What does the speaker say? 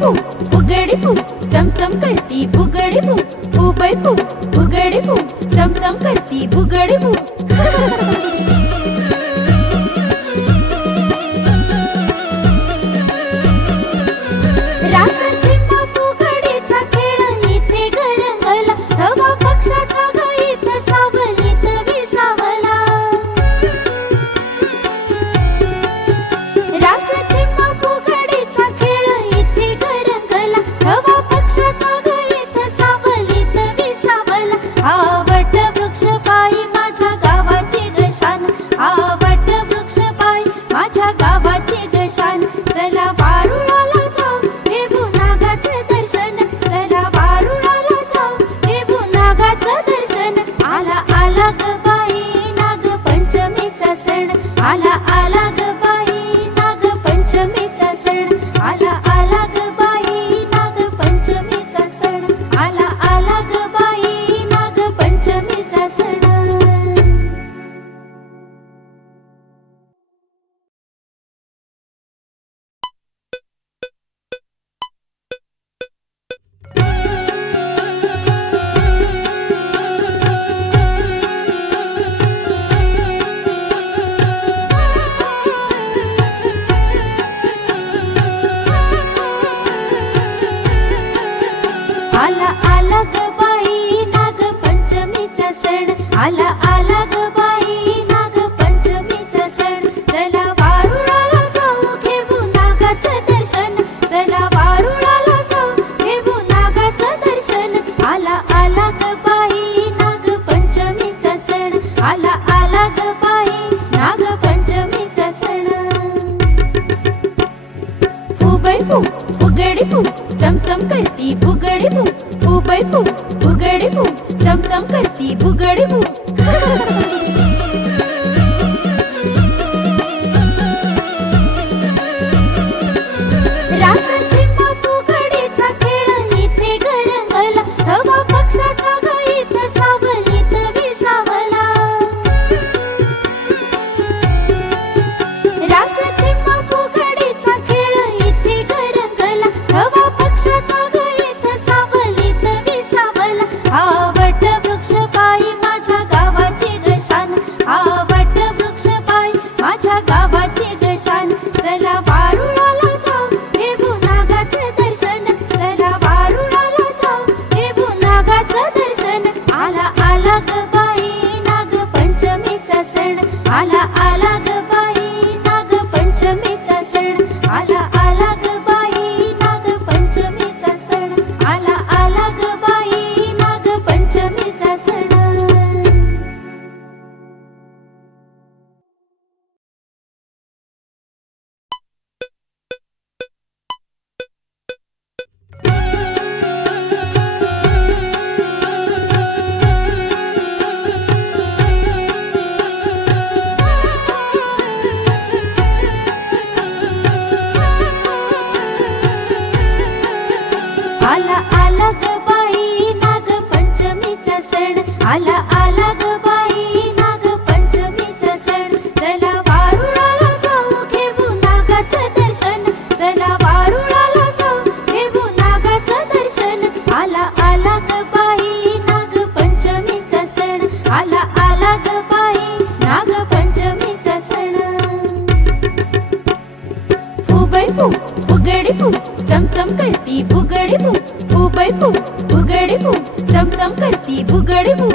फू उघडी फू चमचम करती बुगडी फू उबै फू उघडी फू चमचम करती बुगडी फू रासाची फुगडीचा खेळ इथे गरंगला धवा पक्षाचा गीत सावलीत विसावला रासाची फुगडीचा खेळ इथे गरंगला धवा पक्षाचा गीत सावलीत विसावला आवट वृक्ष पायी माझ्या गावाची गशान आवट वृक्ष पायी माझ्या गावाची गशान चला वारुळाला जाऊ घेऊ नागाचं दर्शन चला वारुळाला जाऊ घेऊ नागाचं दर्शन आला आला ग बाई नाग पंचमीचा सण आला आला ग बाई नाग पंचमीचा सण आला आला ग बाई नाग पंचमीचा सण आला आला ग बाई नाग पंचमीचा सण आला आला ग बाई नाग पंचमीचा सण आला आला ग बाई नाग पंचमीचा सण चला वारुळाला जाऊ घेऊ नागाचं दर्शन चला वारुळाला जाऊ घेऊ नागाचं दर्शन आला आला ग बाई नाग पंचमीचा सण आला आला ग बाई नाग पंचमीचा सण उबै फू उघडी फू चमचम करती बुगडी फू उबै फू उघडी फू चमचम करती बुगडी फू रासाची फुगडीचा खेळ इथे गरंगला धवा पक्षाचा गीत सावलीत विसावला रासाची फुगडीचा खेळ इथे गरंगला धवा पक्षाचा गीत सावलीत विसावला आवट वृक्ष पायी माझ्या गावाची गशान आवट वृक्ष पायी माझ्या गावाची गशान चला वारुळाला जाऊ घेऊ नागाचं दर्शन चला वारुळाला जाऊ घेऊ नागाचं दर्शन आला आला ग बाई नाग पंचमीचा सण आला आला ग बाई नाग पंचमीचा सण आला आला ग बाई नाग पंचमीचा सण आला आला ग बाई नाग पंचमीचा सण आला आला ग बाई नाग पंचमीचा सण आला आला ग बाई नाग पंचमीचा सण चला वारुळाला जाऊ घेऊ नागाचं दर्शन चला वारुळाला जाऊ घेऊ नागाचं दर्शन आला आला ग बाई नाग पंचमीचा सण आला आला ग बाई नाग पंचमीचा सण उबै फू उघडी फू चमचम करती बुगडी फू उबै फू उघडी फू चमचम करती बुगडी फू